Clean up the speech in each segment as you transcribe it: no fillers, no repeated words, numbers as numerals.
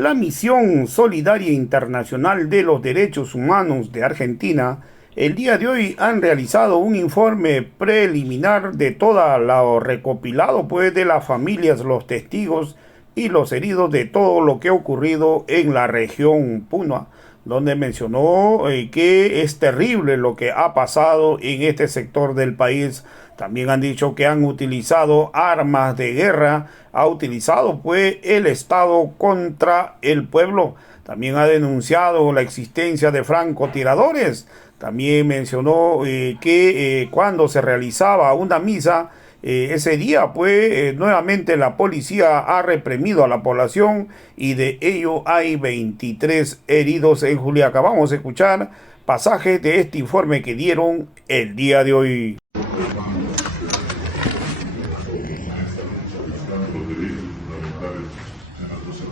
La Misión Solidaria Internacional de los Derechos Humanos de Argentina el día de hoy han realizado un informe preliminar de todo lo recopilado pues de las familias, los testigos y los heridos de todo lo que ha ocurrido en la región Puno, donde mencionó que es terrible lo que ha pasado en este sector del país. También han dicho que han utilizado armas de guerra, ha utilizado pues el Estado contra el pueblo. También ha denunciado la existencia de francotiradores. También mencionó que cuando se realizaba una misa, ese día pues nuevamente la policía ha reprimido a la población y de ello hay 23 heridos en Juliaca. Vamos a escuchar pasajes de este informe que dieron el día de hoy.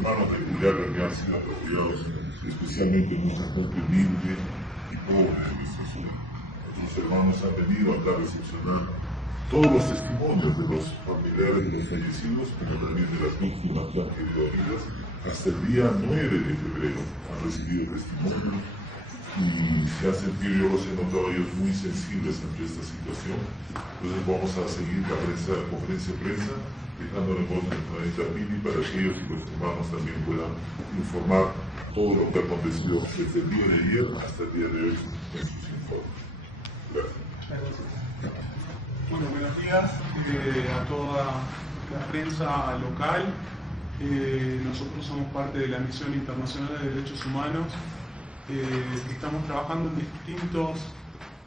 Hermanos de Juliaca que han sido apropiados, especialmente en nuestra gente humilde y pobre de nuestra zona. Nuestros hermanos han venido acá a recepcionar todos los testimonios de los familiares de los fallecidos, pero también de las víctimas que han querido vidas. Hasta el día 9 de febrero han recibido testimonios y se han sentido, yo los he notado ellos muy sensibles ante esta situación. Entonces vamos a seguir la conferencia de prensa, dejándole voz al planeta Pili para que ellos y los hermanos también puedan informar todo lo que ha acontecido desde el día de ayer hasta el día de hoy en sus informes. Gracias. Bueno, buenos días a toda la prensa local. Nosotros somos parte de la Misión Internacional de Derechos Humanos. Estamos trabajando en distintos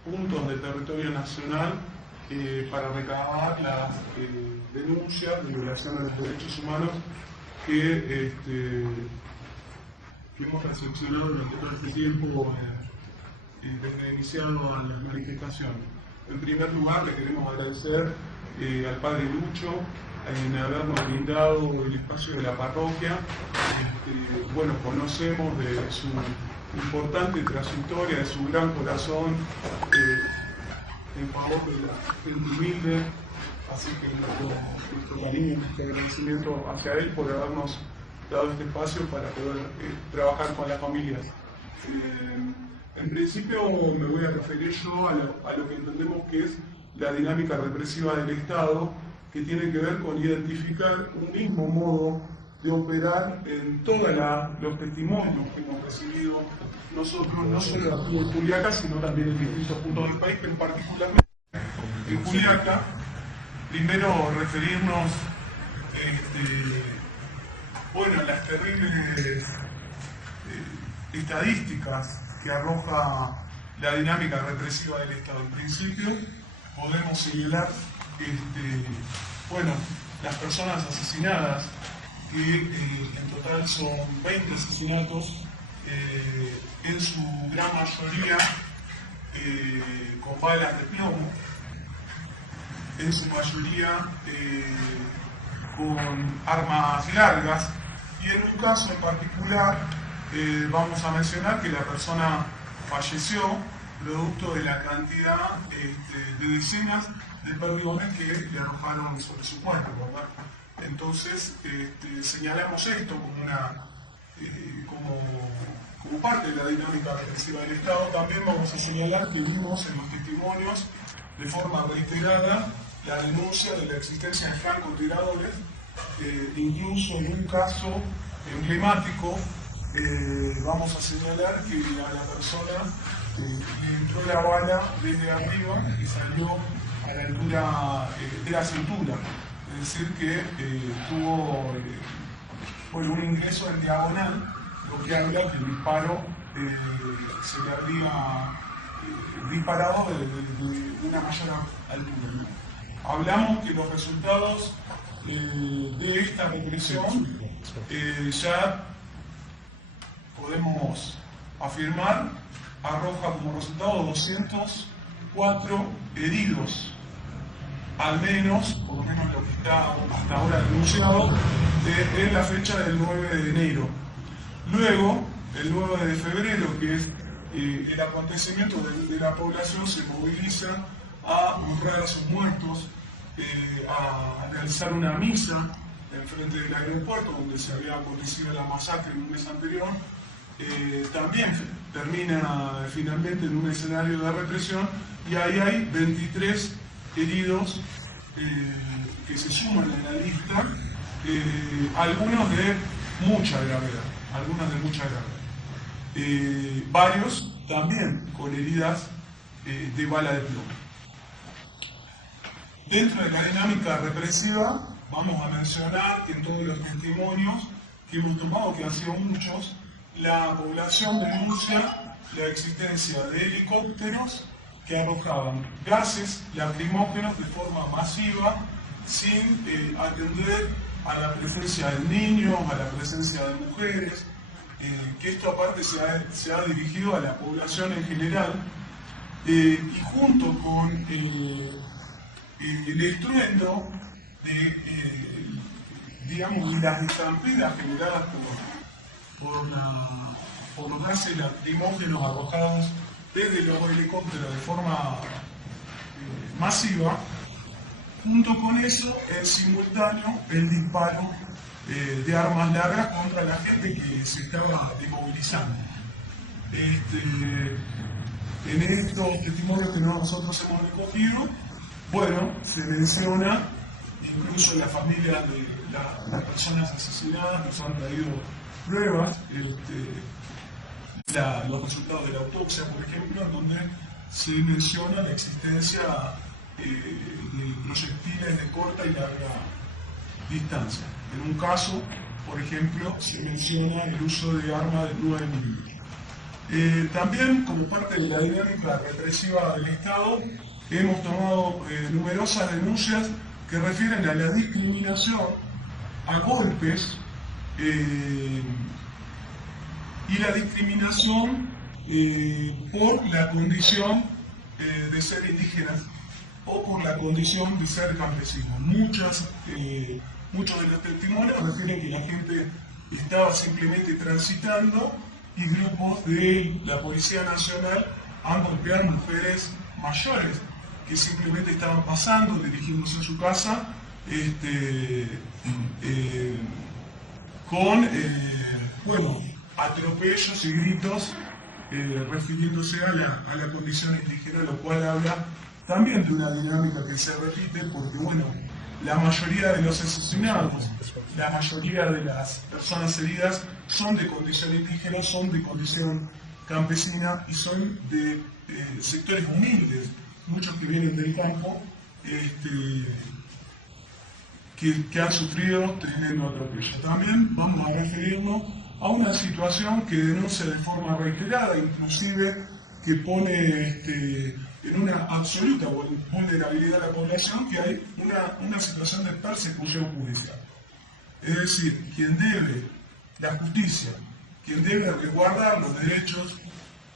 puntos del territorio nacional para recabar las denuncias de violación de los derechos humanos que hemos recepcionado durante todo este tiempo desde iniciado las manifestaciones. En primer lugar, le queremos agradecer al Padre Lucho en habernos brindado el espacio de la parroquia. Bueno, conocemos de su importante trayectoria, de su gran corazón en favor de la gente humilde, así que nuestro cariño, nuestro agradecimiento hacia él por habernos dado este espacio para poder trabajar con las familias. En principio me voy a referir yo a lo que entendemos que es la dinámica represiva del Estado, que tiene que ver con identificar un mismo modo de operar en todos los testimonios que hemos recibido nosotros, no solo aquí en Juliaca, sino también en distintos puntos del país, pero particularmente en Juliaca. Primero referirnos a las terribles estadísticas que arroja la dinámica represiva del Estado. En principio podemos señalar las personas asesinadas, que en total son 20 asesinatos, en su gran mayoría con balas de plomo, en su mayoría con armas largas, y en un caso en particular vamos a mencionar que la persona falleció producto de la cantidad de decenas de perdigones que le arrojaron sobre su cuerpo, ¿verdad? Entonces señalamos esto como parte de la dinámica represiva del Estado. También vamos a señalar que vimos en los testimonios de forma reiterada la denuncia de la existencia de francotiradores, incluso en un caso emblemático. Vamos a señalar que a la persona le entró la bala desde arriba y salió a la altura de la cintura, es decir que tuvo un ingreso en diagonal, lo que habla que el disparo se le habría disparado de una mayor altura, ¿no? Hablamos que los resultados de esta represión ya podemos afirmar arroja como resultado 204 heridos, al menos, por lo menos lo que está hasta ahora denunciado, desde la fecha del 9 de enero. Luego, el 9 de febrero, que es el acontecimiento de la población, se moviliza a honrar a sus muertos, a realizar una misa enfrente del aeropuerto, donde se había acontecido la masacre en un mes anterior, también termina finalmente en un escenario de represión, y ahí hay 23 heridos que se suman a la lista, algunos de mucha gravedad, varios también con heridas de bala de plomo. Dentro de la dinámica represiva, vamos a mencionar que en todos los testimonios que hemos tomado, que han sido muchos, la población denuncia la existencia de helicópteros que arrojaban gases lacrimógenos de forma masiva, sin atender a la presencia de niños, a la presencia de mujeres, que esto aparte se ha dirigido a la población en general, y junto con el estruendo de las estampidas generadas por los gases lacrimógenos arrojados desde los helicópteros de forma masiva, junto con eso, en simultáneo, el disparo de armas largas contra la gente que se estaba desmovilizando. En estos testimonios que nosotros hemos recogido, bueno, se menciona incluso la familia de las personas asesinadas, nos han traído pruebas, los resultados de la autopsia, por ejemplo, en donde se menciona la existencia de proyectiles de corta y larga distancia. En un caso, por ejemplo, se menciona el uso de armas de 9 milímetros. También, como parte de la dinámica represiva del Estado, hemos tomado numerosas denuncias que refieren a la discriminación, a golpes, y la discriminación por la condición de ser indígenas o por la condición de ser campesinos. Muchos de los testimonios refieren que la gente estaba simplemente transitando y grupos de la Policía Nacional han golpeado a mujeres mayores que simplemente estaban pasando, dirigiéndose a su casa, con atropellos y gritos refiriéndose a la condición indígena, lo cual habla también de una dinámica que se repite porque, la mayoría de los asesinados, la mayoría de las personas heridas son de condición indígena, son de condición campesina y son de sectores humildes, muchos que vienen del campo, que han sufrido tremendo atropello. También vamos a referirnos a una situación que denuncia de forma reiterada, inclusive que pone en una absoluta vulnerabilidad a la población, que hay una situación de persecución judicial. Es decir, quien debe la justicia, quien debe resguardar los derechos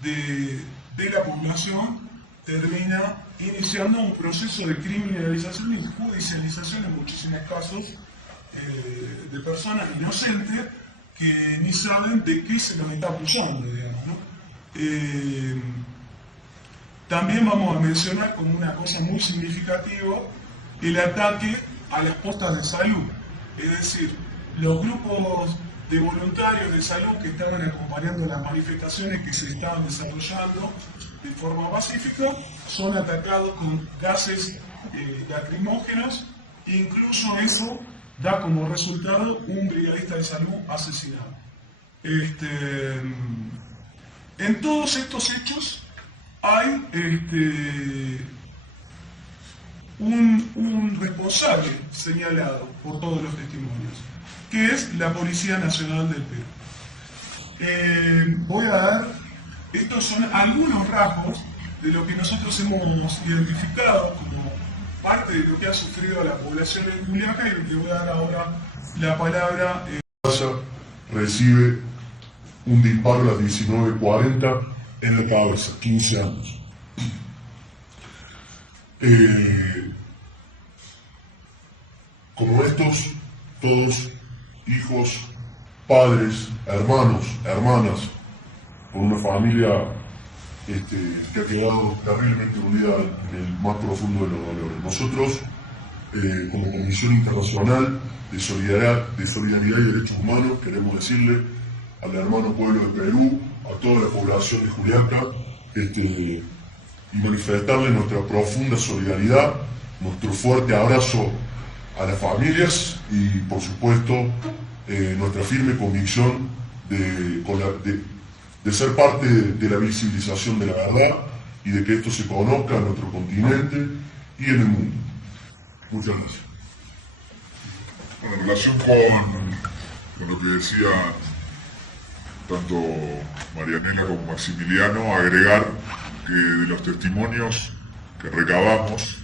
de la población, termina iniciando un proceso de criminalización y judicialización en muchísimos casos de personas inocentes que ni saben de qué se los está acusando, digamos, ¿no? También vamos a mencionar como una cosa muy significativa el ataque a las postas de salud, es decir, los grupos de voluntarios de salud que estaban acompañando las manifestaciones que se estaban desarrollando de forma pacífica son atacados con gases lacrimógenos, e incluso eso da como resultado un brigadista de salud asesinado. En todos estos hechos hay un responsable señalado por todos los testimonios, que es la Policía Nacional del Perú. Voy a dar, estos son algunos rasgos de lo que nosotros hemos identificado como parte de lo que ha sufrido la población en Juliaca, y le voy a dar ahora la palabra. Recibe un disparo a las 19:40 en la cabeza, 15 años. Como estos, todos hijos, padres, hermanos, hermanas, por una familia que ha quedado terriblemente unida en el más profundo de los dolores. Nosotros como Comisión Internacional de Solidaridad y Derechos Humanos, queremos decirle al hermano pueblo de Perú, a toda la población de Juliaca, y manifestarle nuestra profunda solidaridad, nuestro fuerte abrazo a las familias y, por supuesto, nuestra firme convicción de ser parte de la visibilización de la verdad y de que esto se conozca en nuestro continente y en el mundo. Muchas gracias. Bueno, en relación con lo que decía tanto Marianela como Maximiliano, agregar que de los testimonios que recabamos,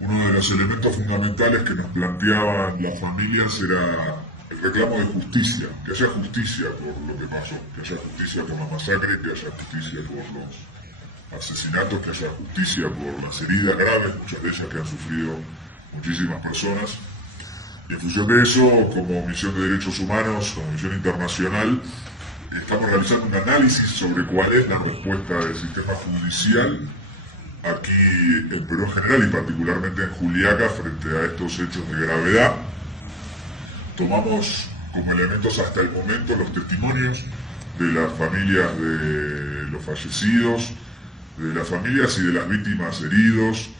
uno de los elementos fundamentales que nos planteaban las familias era el reclamo de justicia, que haya justicia por lo que pasó, que haya justicia por la masacre, que haya justicia por los asesinatos, que haya justicia por las heridas graves, muchas de ellas que han sufrido muchísimas personas. Y en función de eso, como Misión de Derechos Humanos, como Misión Internacional, estamos realizando un análisis sobre cuál es la respuesta del sistema judicial aquí en Perú en general y particularmente en Juliaca frente a estos hechos de gravedad. Tomamos como elementos hasta el momento los testimonios de las familias de los fallecidos, de las familias y de las víctimas heridos,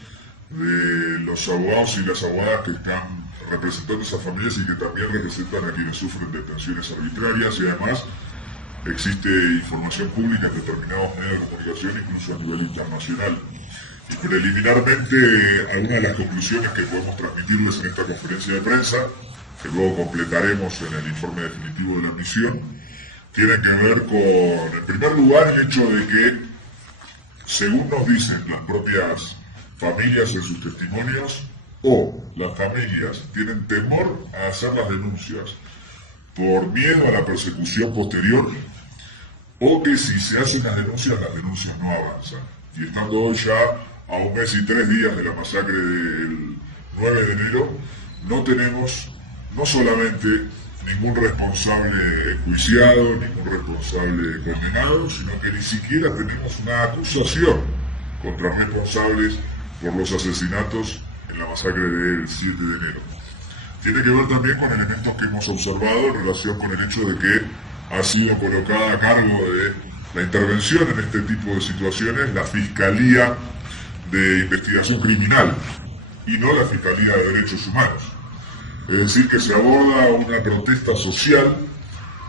de los abogados y las abogadas que están representando a esas familias y que también representan a quienes sufren detenciones arbitrarias, y además existe información pública en determinados medios de comunicación, incluso a nivel internacional. Y preliminarmente, algunas de las conclusiones que podemos transmitirles en esta conferencia de prensa, que luego completaremos en el informe definitivo de la misión, tienen que ver con, en primer lugar, el hecho de que, según nos dicen las propias familias en sus testimonios, o las familias tienen temor a hacer las denuncias por miedo a la persecución posterior, o que si se hacen las denuncias no avanzan. Y estando hoy ya a 1 mes y 3 días de la masacre del 9 de enero, no tenemos no solamente ningún responsable enjuiciado, ningún responsable condenado, sino que ni siquiera tenemos una acusación contra responsables por los asesinatos en la masacre del 7 de enero. Tiene que ver también con elementos que hemos observado en relación con el hecho de que ha sido colocada a cargo de la intervención en este tipo de situaciones la Fiscalía de Investigación Criminal y no la Fiscalía de Derechos Humanos. Es decir, que se aborda una protesta social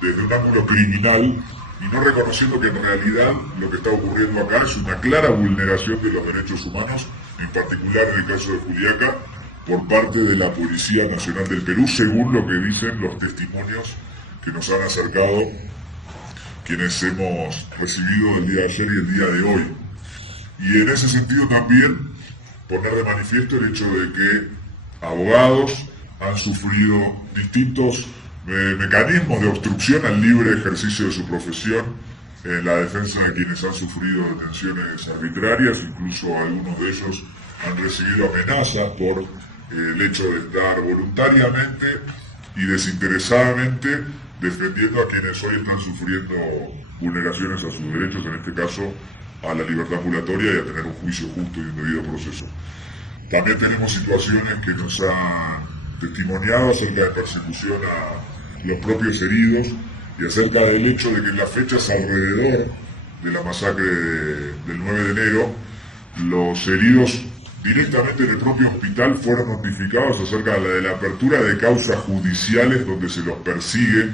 desde un ángulo criminal y no reconociendo que en realidad lo que está ocurriendo acá es una clara vulneración de los derechos humanos, en particular en el caso de Juliaca, por parte de la Policía Nacional del Perú, según lo que dicen los testimonios que nos han acercado quienes hemos recibido el día de ayer y el día de hoy. Y en ese sentido también poner de manifiesto el hecho de que abogados han sufrido distintos mecanismos de obstrucción al libre ejercicio de su profesión en la defensa de quienes han sufrido detenciones arbitrarias, incluso algunos de ellos han recibido amenazas por el hecho de estar voluntariamente y desinteresadamente defendiendo a quienes hoy están sufriendo vulneraciones a sus derechos, en este caso a la libertad ambulatoria y a tener un juicio justo y un debido proceso. También tenemos situaciones que nos han testimoniado acerca de persecución a los propios heridos y acerca del hecho de que en las fechas alrededor de la masacre del 9 de enero, los heridos directamente en el propio hospital fueron notificados acerca de la apertura de causas judiciales donde se los persigue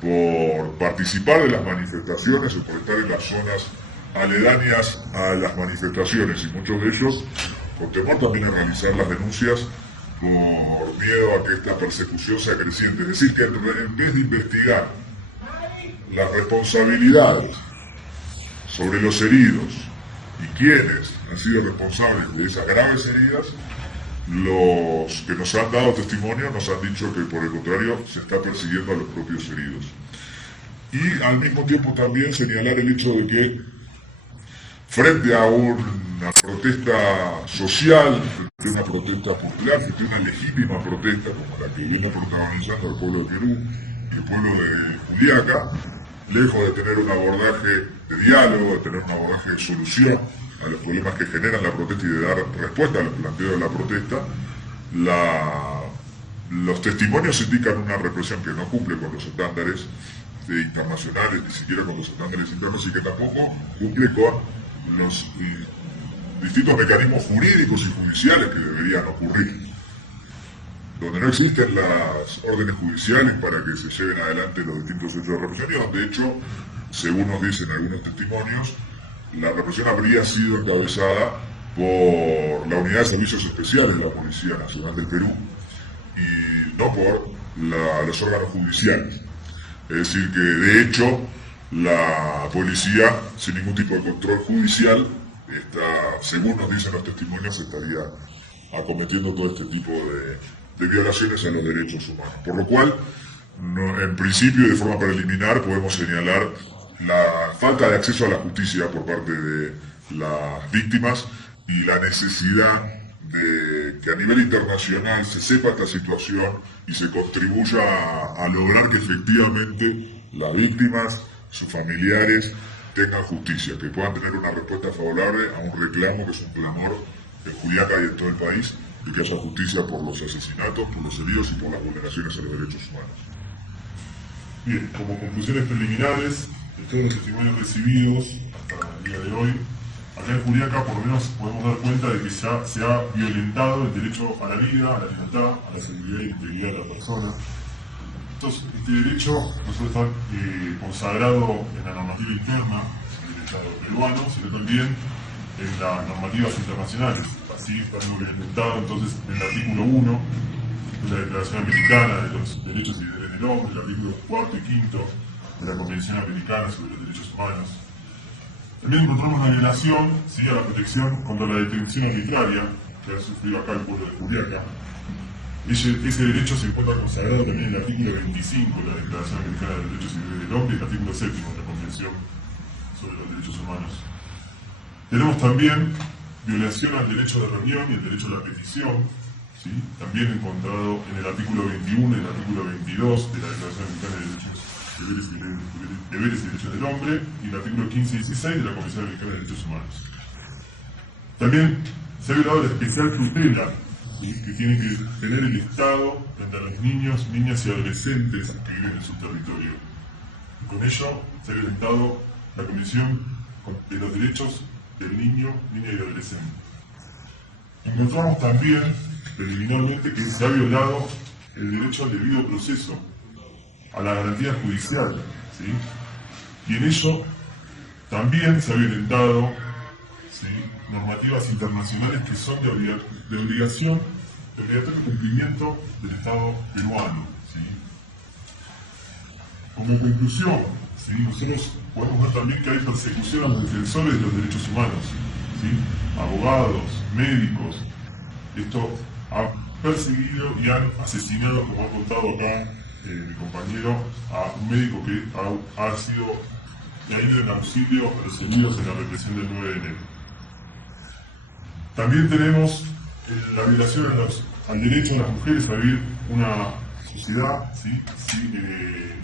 por participar de las manifestaciones o por estar en las zonas aledañas a las manifestaciones, y muchos de ellos con temor también a realizar las denuncias por miedo a que esta persecución sea creciente. Es decir, que en vez de investigar las responsabilidades sobre los heridos y quiénes han sido responsables de esas graves heridas, los que nos han dado testimonio nos han dicho que por el contrario se está persiguiendo a los propios heridos. Y al mismo tiempo también señalar el hecho de que frente a una protesta social, frente a una protesta popular, frente a una legítima protesta como la que viene protagonizando el pueblo de Perú y el pueblo de Juliaca, lejos de tener un abordaje de diálogo, de tener un abordaje de solución a los problemas que generan la protesta y de dar respuesta a los planteos de la protesta, los testimonios indican una represión que no cumple con los estándares internacionales, ni siquiera con los estándares internos, y que tampoco cumple con los distintos mecanismos jurídicos y judiciales que deberían ocurrir. Donde no existen las órdenes judiciales para que se lleven adelante los distintos hechos de represión, y donde de hecho, según nos dicen algunos testimonios, la represión habría sido encabezada por la Unidad de Servicios Especiales de la Policía Nacional del Perú y no por los órganos judiciales. Es decir, que de hecho la policía, sin ningún tipo de control judicial, según nos dicen los testimonios, estaría acometiendo todo este tipo de violaciones a los derechos humanos. Por lo cual, en principio y de forma preliminar, podemos señalar la falta de acceso a la justicia por parte de las víctimas y la necesidad de que a nivel internacional se sepa esta situación y se contribuya a lograr que efectivamente las víctimas, sus familiares, tengan justicia, que puedan tener una respuesta favorable a un reclamo que es un clamor en Juliaca y en todo el país, de que haya justicia por los asesinatos, por los heridos y por las vulneraciones a los derechos humanos. Bien, como conclusiones preliminares de todos los testimonios recibidos hasta el día de hoy, acá en Juliaca por lo menos podemos dar cuenta de que ya se ha violentado el derecho a la vida, a la libertad, a la seguridad y integridad de la persona. Entonces, este derecho no solo está consagrado en la normativa interna del Estado peruano, sino también en las normativas internacionales. Así está violentado entonces en el artículo 1 de la Declaración Americana de los Derechos y Deberes del Hombre, el artículo 4 y 5 de la Convención Americana sobre los Derechos Humanos. También encontramos la violación a la protección contra la detención arbitraria que ha sufrido acá el pueblo de Juliaca. Ese derecho se encuentra consagrado también en el artículo 25 de la Declaración Americana de los Derechos y Deberes del Hombre y el artículo 7 de la Convención sobre los Derechos Humanos. Tenemos también violación al derecho de reunión y el derecho a la petición, ¿sí? También encontrado en el artículo 21 y el artículo 22 de la Declaración Americana de Derechos, Deberes y Derechos del Hombre y el artículo 15 y 16 de la Convención Americana de Derechos Humanos. También se ha violado la especial tutela, ¿sí?, que tiene que tener el Estado frente a los niños, niñas y adolescentes que viven en su territorio. Y con ello se ha violentado la Convención de los Derechos del Niño, Niña y Adolescente. Encontramos también, preliminarmente, que se ha violado el derecho al debido proceso, a la garantía judicial, ¿sí? Y en ello también se ha violentado, ¿sí?, normativas internacionales que son de obligatorio cumplimiento del Estado peruano, ¿sí? Como conclusión, ¿sí?, nosotros podemos ver también que hay persecución a los defensores de los derechos humanos, ¿sí?, abogados, médicos. Esto ha perseguido y han asesinado, como ha contado acá mi compañero, a un médico que ha ido en auxilio a los heridos en la represión del 9 de enero. También tenemos la violación al derecho de las mujeres a vivir una sociedad, ¿sí?,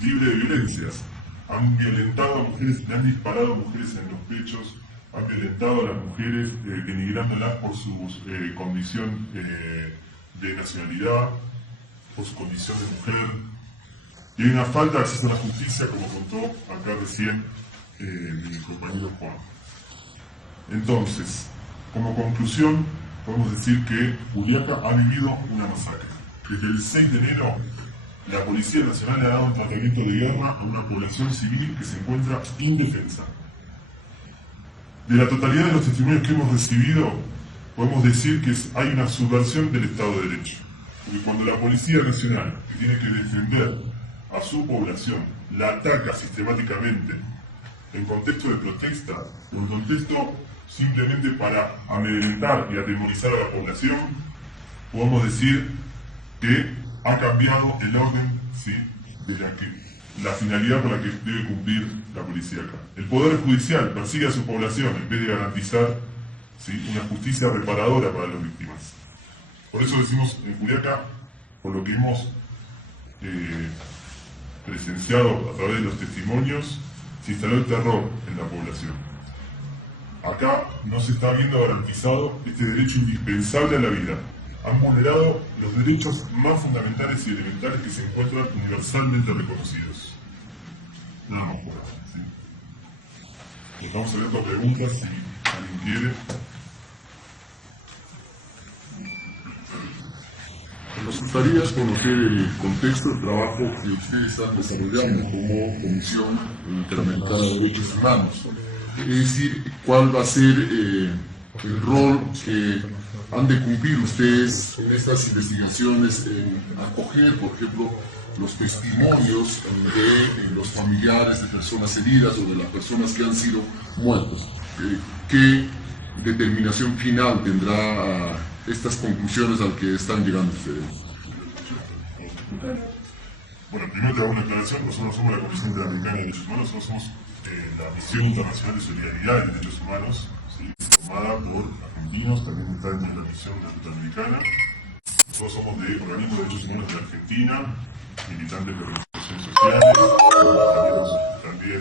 libre de violencias. Han violentado a mujeres, le han disparado a mujeres en los pechos, han violentado a las mujeres denigrándolas por su condición de nacionalidad, por su condición de mujer. Y hay una falta de acceso a la justicia, como contó acá recién mi compañero Juan. Entonces, como conclusión, podemos decir que Juliaca ha vivido una masacre. Desde el 6 de enero, la Policía Nacional le ha dado un tratamiento de guerra a una población civil que se encuentra indefensa. De la totalidad de los testimonios que hemos recibido, podemos decir que hay una subversión del Estado de Derecho. Porque cuando la Policía Nacional, que tiene que defender a su población, la ataca sistemáticamente en contexto de protesta, en contexto simplemente para amedrentar y atemorizar a la población, podemos decir que ha cambiado el orden, ¿sí?, de la finalidad con la que debe cumplir la policía acá. El Poder Judicial persigue a su población en vez de garantizar, ¿sí?, una justicia reparadora para las víctimas. Por eso decimos en Juliaca, por lo que hemos presenciado a través de los testimonios, se instaló el terror en la población. Acá no se está viendo garantizado este derecho indispensable a la vida, han vulnerado los derechos más fundamentales y elementales que se encuentran universalmente reconocidos. Nada más por ahora, ¿sí? Estamos abiertos a preguntas si alguien quiere. Nos gustaría conocer el contexto de trabajo que ustedes están desarrollando como Comisión Interamericana de Derechos Humanos. Es decir, cuál va a ser el rol que han de cumplir ustedes en estas investigaciones, en acoger, por ejemplo, los testimonios de los familiares de personas heridas o de las personas que han sido muertas. ¿Qué determinación final tendrá estas conclusiones al que están llegando ustedes? Bueno, primero te hago una aclaración. Nosotros somos la Comisión Interamericana de Derechos Humanos, nosotros somos la Misión Internacional de Solidaridad de Derechos Humanos, ¿sí? Formada por argentinos, también está en la Misión Interamericana. Nosotros somos de Organismo de Derechos Humanos de Argentina, militantes de organizaciones sociales, también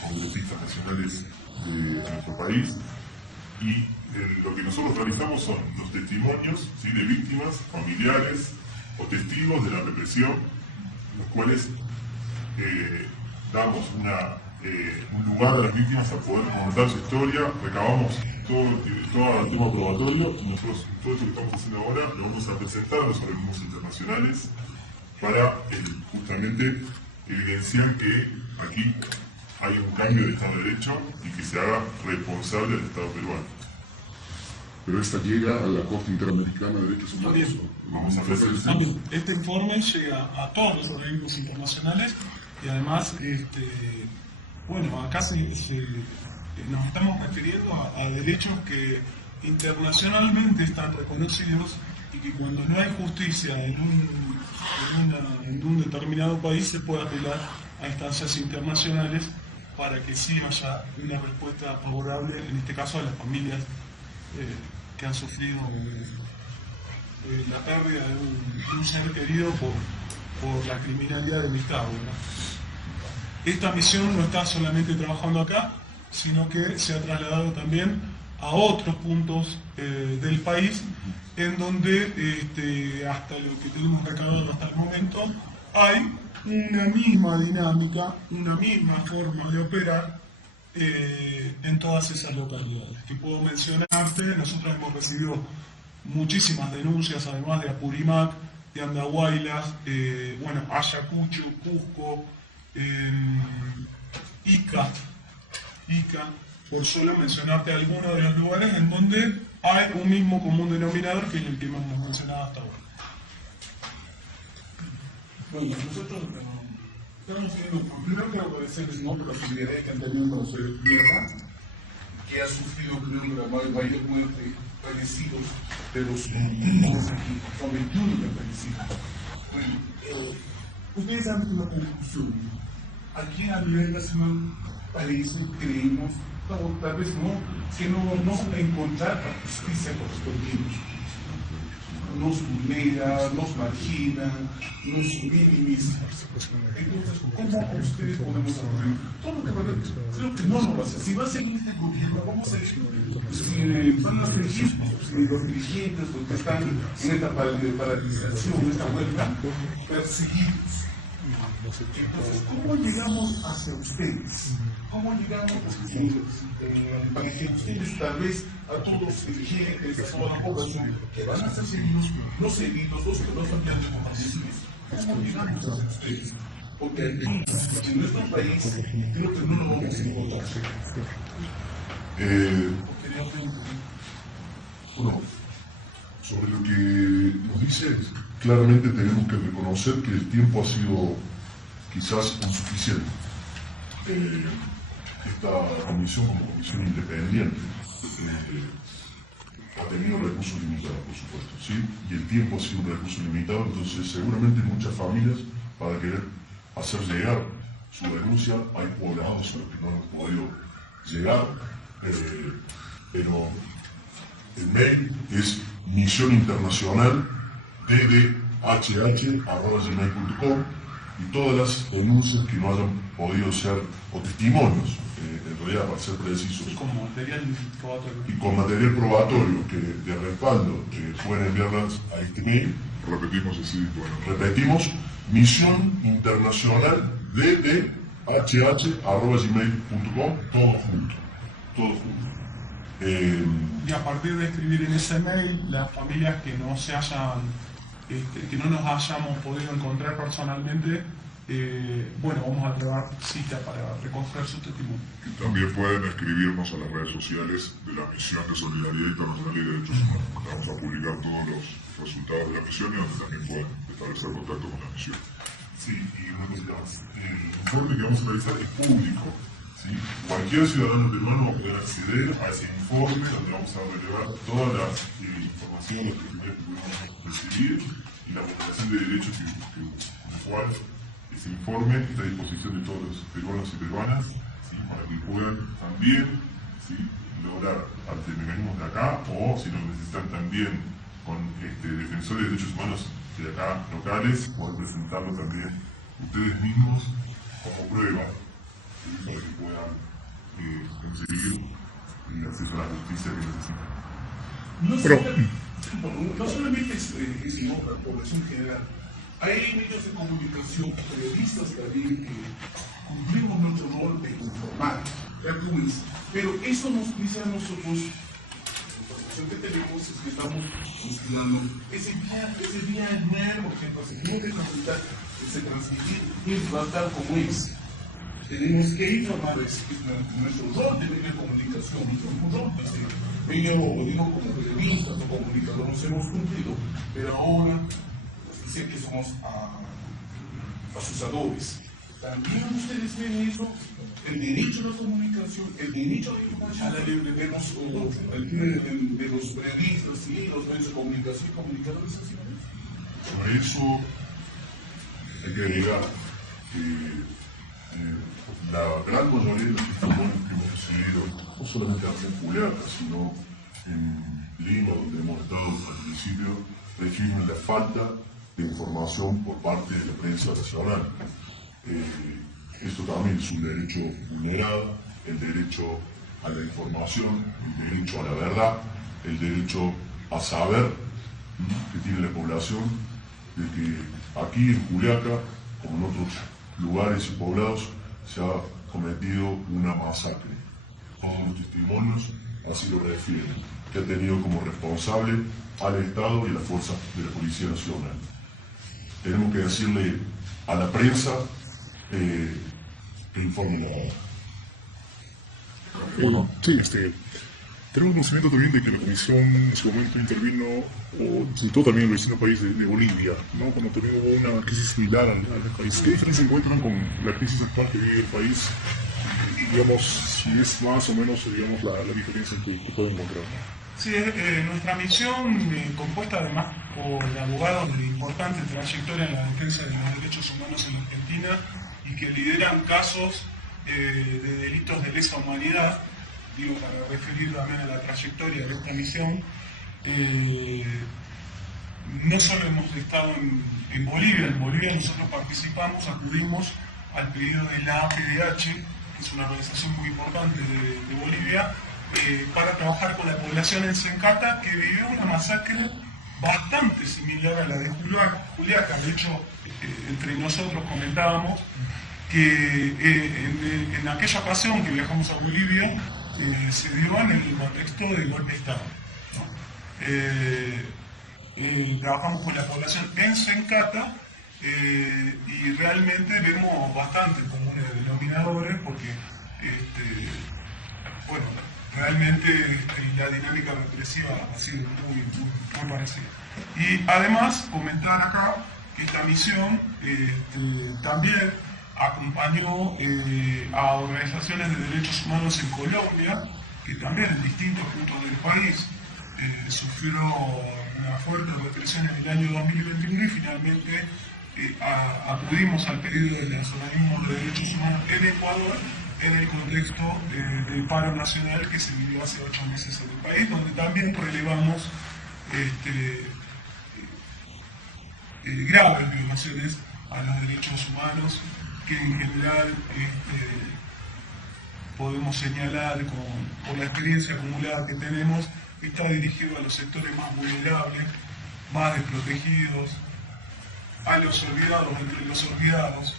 congresistas nacionales de nuestro país. Y lo que nosotros realizamos son los testimonios, ¿sí?, de víctimas, familiares o testigos de la represión, los cuales damos un lugar a las víctimas a poder contar su historia, recabamos todo el tema probatorio y nosotros todo esto que estamos haciendo ahora lo vamos a presentar a los organismos internacionales para justamente evidenciar que aquí hay un cambio de Estado de Derecho y que se haga responsable del Estado peruano. Pero esta llega a la Corte Interamericana de Derechos Humanos. Vamos a hacer este informe llega a todos los organismos internacionales y además, bueno, acá nos estamos refiriendo a derechos que internacionalmente están reconocidos y que cuando no hay justicia en un determinado país se puede apelar a instancias internacionales para que sí haya una respuesta favorable, en este caso a las familias que han sufrido la pérdida de un ser querido por la criminalidad del Estado, ¿no? Esta misión no está solamente trabajando acá, sino que se ha trasladado también a otros puntos del país, en donde hasta lo que tenemos recabado hasta el momento, hay una misma dinámica, una misma forma de operar en todas esas localidades. Que puedo mencionarte, nosotros hemos recibido muchísimas denuncias, además de Apurímac, de Andahuaylas, bueno, Ayacucho, Cusco, Ica, por solo mencionarte algunos de los lugares en donde hay un mismo común denominador que es el que hemos mencionado hasta ahora. Bueno, nosotros estamos viendo, primero quiero agradecerles, ¿no?, por la solidaridad que han tenido con nuestra tierra, que ha sufrido, creo que la mayor muerte fallecidos de los son 21 que han fallecido. Bueno, ustedes han visto una conclusión. Aquí a nivel nacional parece, creemos, tal vez no, que no vamos a encontrar la justicia correspondiente. Nos vulnera, nos margina, nos minimiza. Entonces, ¿cómo ustedes podemos hacer? Todo lo que van a hacer, creo que no lo va a hacer. Si va a seguir este gobierno, vamos a ir, van a seguir los dirigentes, los que están en esta paralización, en esta huelga, perseguidos. Entonces, ¿cómo llegamos hacia ustedes? ¿Cómo llegamos para que ustedes, tal vez, a todos los dirigentes, a toda la población, que van a ser seguidos, los heridos, los que no son ya reconocidos? ¿Cómo llegamos hacia ustedes? Porque aquí, en nuestro país, creo que no lo vamos a encontrar. Bueno, sobre lo que nos dice, claramente tenemos que reconocer que el tiempo ha sido quizás insuficiente. Esta comisión, como comisión independiente, ha tenido recursos limitados, por supuesto, ¿sí? Y el tiempo ha sido un recurso limitado, entonces seguramente muchas familias, para querer hacer llegar su denuncia, hay poblados a los que no hemos podido llegar, pero el mail es Misión Internacional ddhh@gmail.com. y todas las denuncias que no hayan podido ser, o testimonios, en realidad para ser precisos, Como material probatorio. y con material probatorio que de respaldo pueden enviarlas a este mail. Repetimos así, bueno. Repetimos, misión internacional ddhh@gmail.com, todo junto, todo junto. Y a partir de escribir en ese mail, las familias que no se hayan, que no nos hayamos podido encontrar personalmente, bueno, vamos a llevar cita para recoger su testimonio. Y también pueden escribirnos a las redes sociales de la Misión de Solidaridad Internacional y Derechos Humanos. Vamos a publicar todos los resultados de la misión y donde también pueden establecer contacto con la misión. Sí, y una cosa más, el informe que vamos a realizar es público. ¿Sí? Cualquier ciudadano peruano va a poder acceder a ese informe donde vamos a relevar todas las informaciones que podemos recibir y la vulneración de derechos con la cual ese informe está a disposición de todos los peruanos y peruanas, ¿sí? Para que puedan también, ¿sí?, lograr ante mecanismos de acá, o si lo necesitan también con defensores de derechos humanos de acá locales, poder presentarlo también ustedes mismos como prueba, ¿sí?, para que puedan conseguir el acceso a la justicia que necesitan. No solamente es la población general. Hay medios de comunicación, periodistas también, que cumplimos nuestro rol de informar, pero eso nos dice a nosotros, la información que tenemos es que estamos buscando ese día es nuevo, por ejemplo, si no necesitar ese transmitir, va a estar como es. Tenemos que informar, es nuestro rol de medio de comunicación, nuestro rol de medio, o digo como periodistas o comunicadores, nos hemos cumplido, pero ahora sé que somos asusadores. También ustedes ven eso, el derecho a la comunicación, el derecho a la información, de los periodistas y los medios de comunicación, comunicadores sociales. Por eso hay que agregar que la gran mayoría de los testimonios que hemos recibido, no solamente aquí en Juliaca, sino en Lima, donde hemos estado al principio, refieren la falta de información por parte de la prensa nacional. Esto también es un derecho vulnerado, el derecho a la información, el derecho a la verdad, el derecho a saber que tiene la población, de que aquí en Juliaca, como en otros lugares y poblados, se ha cometido una masacre. Todos los testimonios así lo refieren, que ha tenido como responsable al Estado y a las fuerzas de la Policía Nacional. Tenemos que decirle a la prensa que informe la verdad. Bueno, sí, tenemos conocimiento también de que la comisión en su momento intervino, o visitó también el vecino país de Bolivia, ¿no? Cuando también hubo una crisis similar al país. ¿Qué diferencia encuentran con la crisis actual que vive el país? Digamos, si es más o menos, digamos, la diferencia que pueden encontrar. Sí, nuestra misión, compuesta además por abogados de importante trayectoria en la defensa de los derechos humanos en Argentina y que lideran casos de delitos de lesa humanidad, digo, para referir también a la trayectoria de esta misión. No solo hemos estado en Bolivia nosotros participamos, acudimos al pedido de la APDH, que es una organización muy importante de Bolivia, para trabajar con la población en Sencata, que vivió una masacre bastante similar a la de Juliaca. De hecho, entre nosotros comentábamos que en aquella ocasión que viajamos a Bolivia, se dio en el contexto de golpe de Estado, ¿no? Trabajamos con la población en Sencata y realmente vemos bastante comunes denominadores porque, bueno, realmente la dinámica represiva ha sido muy parecida. Y además, comentar acá que esta misión también acompañó a organizaciones de derechos humanos en Colombia, que también en distintos puntos del país sufrieron una fuerte represión en el año 2021 y finalmente acudimos al pedido de los organismos de derechos humanos en Ecuador en el contexto del paro nacional que se vivió hace 8 meses en el país, donde también relevamos graves violaciones a los derechos humanos, que en general podemos señalar por la experiencia acumulada que tenemos, está dirigido a los sectores más vulnerables, más desprotegidos, a los olvidados entre los olvidados,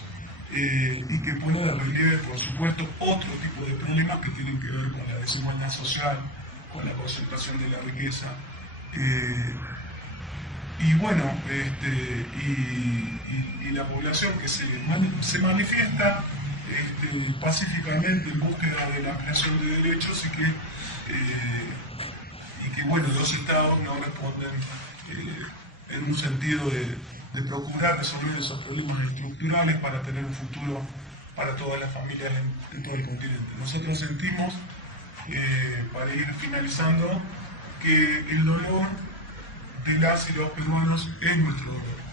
y que pone de relieve, por supuesto, otro tipo de problemas que tienen que ver con la desigualdad social, con la concentración de la riqueza. Y bueno, y la población que se manifiesta pacíficamente en búsqueda de la ampliación de derechos y que bueno, los estados no responden en un sentido de procurar resolver esos problemas estructurales para tener un futuro para todas las familias en todo el continente. Nosotros sentimos, para ir finalizando, que el dolor de las y los peruanos es nuestro dolor.